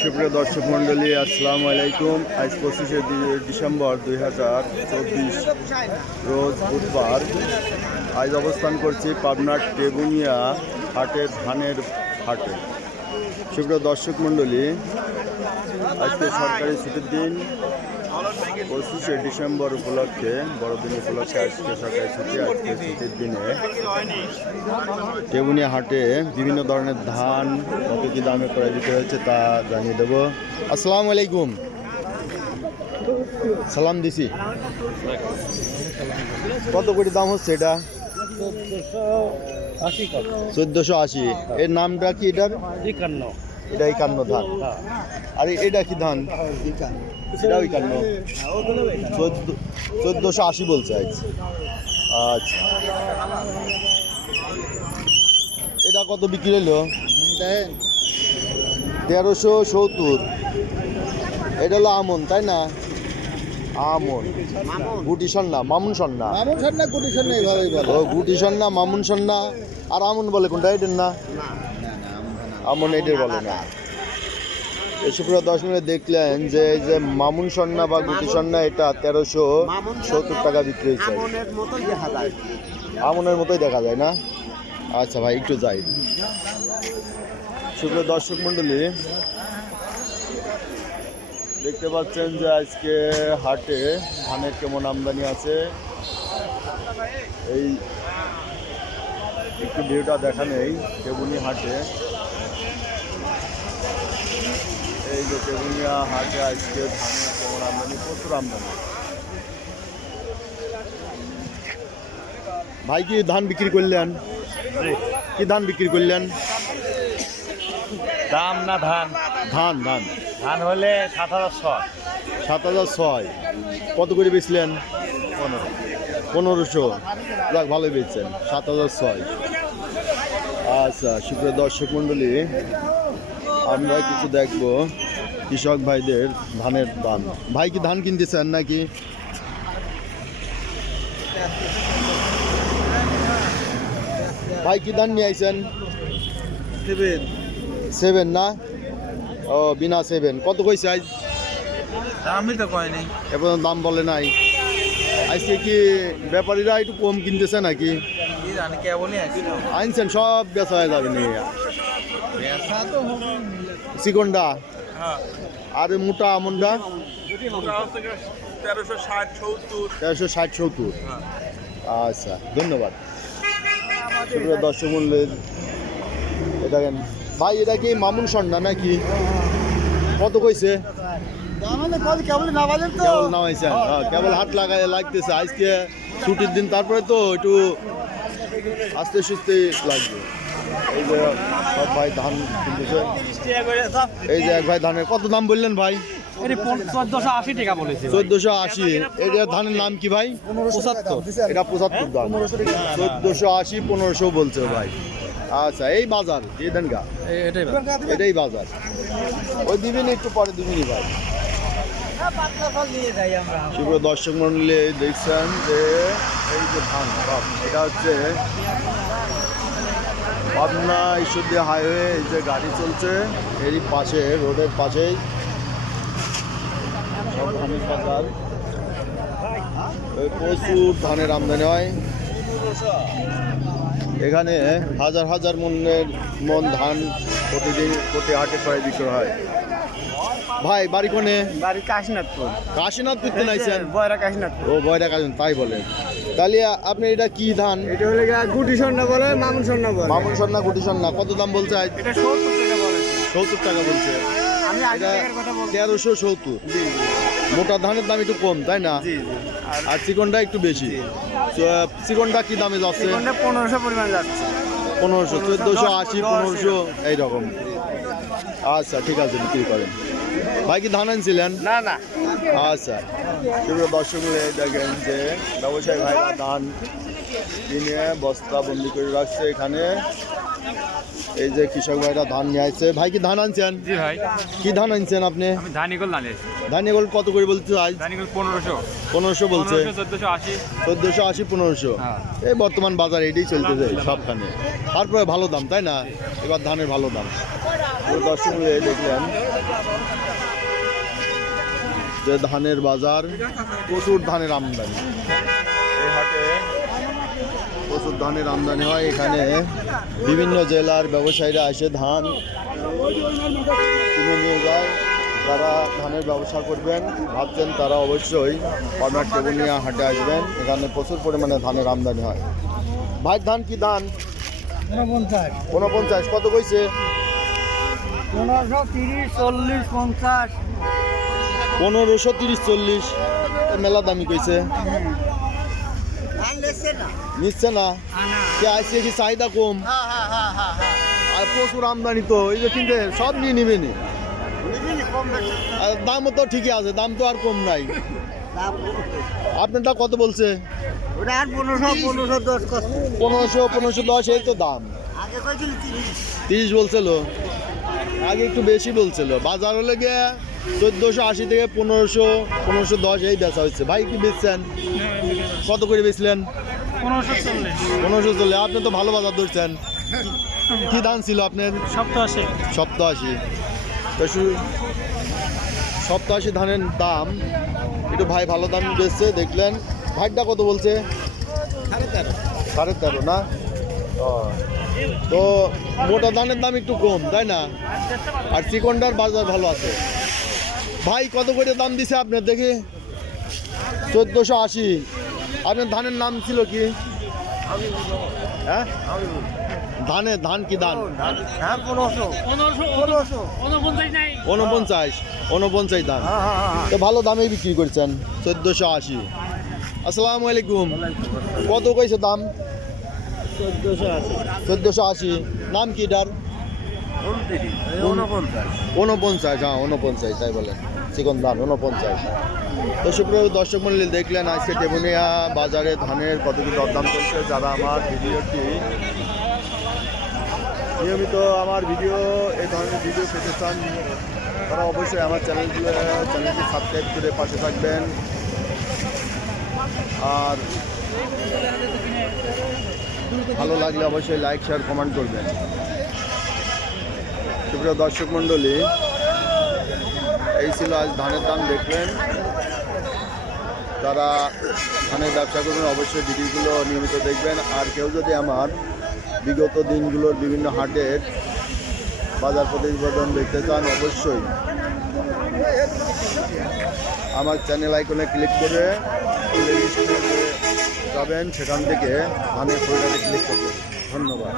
সুপ্রিয় দর্শক মণ্ডলী, আসসালামু আলাইকুম। আজ পঁচিশে ডিসেম্বর দুই হাজার চব্বিশ রোজ বুধবার। আজ অবস্থান করছি পাবনার টেবুনিয়া হাটের ধানের হাটে। সুপ্রিয় দর্শক মণ্ডলী, আজকে সরকারি ছুটির দিন। পঁচিশে ডিসেম্বর উপলক্ষে বড়দিন উপলক্ষে আজকে সরকারি ছুটি আজকে ছুটির দিনে টেবুনিয়া হাটে বিভিন্ন ধরনের ধান কত কি দামে করে দিতে হয়েছে তা জানিয়ে দেবো। আসসালামু আলাইকুম। সালাম দিছি। কত কোটি দাম হচ্ছে এটা? চোদ্দোশো আশি। এর নামটা কি এটার? একান্ন। এটা একান্ন ধান। আর এটা কি ধান? এটাও একান্ন চোদ্দ চোদ্দোশো আশি বলছে আচ্ছা। এটা কত বিক্রি হলো? তেরোশো সত্তর। এটা হলো আমন তাই না? আমন। গুটি সন্না মামুন সন্না। মামুন সন্না গুটি সন্না এইভাবেই বলে। ও গুটি সন্না মামুন সন্না। আর আমন বলে কোনটা এটার না? আমন এটার বলে না। পুরো দশ মিনিট দেখলেন যে এই যে মামুন সন্না বা গুটি সন্না এটা তেরোশো সত্তর টাকা বিক্রি হয়েছে। আমনের মতোই দেখা যায়। না? আচ্ছা ভাই একটু যাই। সুপ্রিয় দর্শক মণ্ডলী দেখতে পাচ্ছেন যে আজকে হাটে ধানের কেমন আমদানি আছে। এই একটু ভিউটা দেখা নেই টেবুনি হাটে এই যে টেবুনিয়া হাটে আজকে ধানের কেমন আমদানি প্রচুর আমদানি। ভাই কি ধান বিক্রি করলেন? কি ধান বিক্রি করলেন? দাম না ধান? ধান ধান। ধান হলে সাত হাজার ছয়। সাত হাজার ছয়। কত করে বেচলেন? পনেরো। পনেরোশো। যাক ভালোই বেচছেন। সাত হাজার ছয়। আচ্ছা সুপ্রিয় দর্শক মণ্ডলী আমরা কিছু দেখব। কৃষক ভাইদের ধানের দাম। ভাই কি ধান কিনতেছেন নাকি? ভাই কি ধান নিয়ে আইছেন? দেবেন সেভেন না? ও বিনা সেভেন কত কইছে আজ? আমি তো কয়নি এবার দাম বলে নাই। আজকে কি ব্যাপারীরা একটু কম কিনতেছে নাকি? আনছেন সব বেচা হয়ে যাবে নিয়ে। চিকনটা? আর মোটা আমনটা তেরোশো ষাট সত্তর। সত্তর। আচ্ছা ধন্যবাদ। সুপ্রিয় দর্শক মূল্যের এটা কেন? ভাই এটা কি মামুন সন্না নাকি? কত কইছে? কেবল হ্যাঁ, কেবল হাত লাগাই লাগতেছে। আজকে ছুটির দিন তারপরে তো একটু আস্তে সুস্তে লাগবে। এই যে সব ভাই ধান কিনতেছে। এই যে এক ভাই ধানের কত দাম বললেন ভাই? চোদ্দশো আশি টাকা বলেছে চোদ্দশো আশি। এটা ধানের নাম কি ভাই? পঁচাত্তর। এটা পঁচাত্তর দাম। চোদ্দশো আশি পনেরোশো বলছে ভাই। আচ্ছা এই বাজার দিয়ে দেন গা। এটাই বাজার। ওই দিবেন একটু পরে দিবেনই ভাই? শুভ দর্শক মন্ডলী দেখছেন যে এই যে ধান এটা হচ্ছে পাবনা ঈশ্বরদী হাইওয়ে এই যে গাড়ি চলছে এরই পাশে রোডের পাশেই। সব ধানের প্রচুর ধানের আমদানি হয়। এখানে হাজার হাজার মনের মন ধান প্রতিদিন প্রতি হাটে করে বিক্রি হয়। ভাই বাড়ি কোনে? বাড়ি কাশীনাথপুর। কাশীনাথ করতে নাইছেন? বয়রা কাশীনাথপুর। ও ভয়টা কাশেন তাই বলেন। তাহলে আপনি এটা কি ধান? এটা হলে গুটি সন্না বলে মামুন সন্না বলে। মামুন সন্না গুটি সন্না কত দাম বলছে আজ? এটা সত্তর টাকা বলে। সত্তর টাকা বলছে। আমি তেরোশো সত্তর। মোটা ধানের দাম একটু কম তাই না? আর চিকনটা একটু বেশি। চিকনটা কি দামে যাচ্ছে? পনেরোশো পরিমাণ যাচ্ছে। পনেরোশো চোদ্দোশো আশি পনেরোশো এইরকম। আচ্ছা ঠিক আছে বিক্রি করেন। ভাই কি ধান আনছিলেন? না না। আচ্ছা। সেগুলো দর্শক দেখেন যে ব্যবসায়ী ভাইরা ধান কিনে বস্তা বন্দি করে রাখছে এখানে। এই যে কৃষক ভাইরা ধান নিয়ে আসছে। ভাই কি ধান আনছেন? জি ভাই। কি ধান আনছেন আপনি? ধান এগুলো কত করে বলছে আজ ধানিকল পনেরোশো। পনেরোশো বলছে। চোদ্দশো আশি। চোদ্দোশো আশি পনেরোশো। হ্যাঁ। এই বর্তমান বাজার এটাই চলতেছে সবখানে। তারপরে ভালো দাম তাই না? এবার ধানের ভালো দাম। দর্শক দেখলেন যে ধানের বাজার প্রচুর ধানের আমদানি। এই হাটে প্রচুর ধানের আমদানি হয়। এখানে বিভিন্ন জেলার ব্যবসায়ীরা এসে ধান কিনে নিয়ে যায়। যারা ধানের ব্যবসা করবেন। ভাবছেন তারা অবশ্যই কর্নার টেবুনিয়া হাটে আসবেন। এখানে প্রচুর পরিমাণে ধানের আমদানি হয়। ভাই ধান কি ধান? উনপঞ্চাশ। উনপঞ্চাশ। কত কইছে? পনেরোশো তিরিশ চল্লিশ পঞ্চাশ। পনেরোশো তিরিশ চল্লিশ। মেলা দামি কইছে। নিচ্ছে না। কে আজকে কি চাহিদা কম। আর প্রচুর আমদানি তো, এই যে কিনতে সব নিয়ে নিবেনি আর দামও তো ঠিকই আছে, দাম তো আর কম নাই। আপনারটা কত বলছে? পনেরোশো পনেরোশো দশ, এই তো দাম। তিরিশ বলছিল। আগে একটু বেশি বলছিল। বাজার হলে গিয়ে চোদ্দোশো আশি থেকে পনেরোশো পনেরোশো দশ এই বেচা হচ্ছে ভাই কি বেচছেন? কত করে বেচলেন? পনেরোশো চল্লিশ। চলে আপনি তো ভালো বাজার ধরছেন। কি দাম ছিল আপনার? সপ্তাশি সপ্তাশি তো সপ্তাশি ধানের দাম। একটু ভাই ভালো দাম বেচছে দেখলেন। ভাইটা কত বলছে? সাড়ে তেরো। না? তো মোটা ধানের দাম একটু কম তাই না? আর চিকনটার বাজার ভালো আছে। ভাই কত করে দাম দিছে আপনার দেখি? চোদ্দোশো আশি। আপনার ধানের নাম ছিল কি? হ্যাঁ? ধানের ধান কি ধান? হ্যাঁ পনেরোশো। পনেরোশো উনপঞ্চাশ উনপঞ্চাশ দাম তো ভালো দামে বিক্রি করছেন চোদ্দোশো আশি। আসসালামু আলাইকুম। কত কইছে দাম? চোদ্দোশো আশি। চোদ্দোশো আশি। নাম কি এটার? উনপঞ্চাশ হ্যাঁ উনপঞ্চাশ তাই বলেন চিকন ধান উনপঞ্চাশ তো সুপ্রিয় দর্শক মন্ডলী, দেখলেন আজকে টেবুনিয়া বাজারে ধানের কত কি দরদাম চলছে, যারা আমার ভিডিওটি নিয়মিত আমার ভিডিও, এই ধরনের ভিডিও পেতে চান, তারা অবশ্যই আমার চ্যানেলগুলো, চ্যানেলটি সাবস্ক্রাইব করে পাশে থাকবেন। আর ভালো লাগলে অবশ্যই লাইক, শেয়ার, কমেন্ট করবেন। সুপ্রিয় দর্শক মণ্ডলী, এই ছিল আজ ধানের দাম দেখবেন তারা ধানের ব্যবসা করবেন, অবশ্যই ভিডিওগুলো নিয়মিত দেখবেন। আর কেউ যদি আমার বিগত দিনগুলোর বিভিন্ন হাটের বাজার প্রতিবেদন দেখতে চান, অবশ্যই আমার চ্যানেল আইকনে ক্লিক করে যাবেন। সেখান থেকে ধানের ফোল্ডারে ক্লিক করবেন। ধন্যবাদ।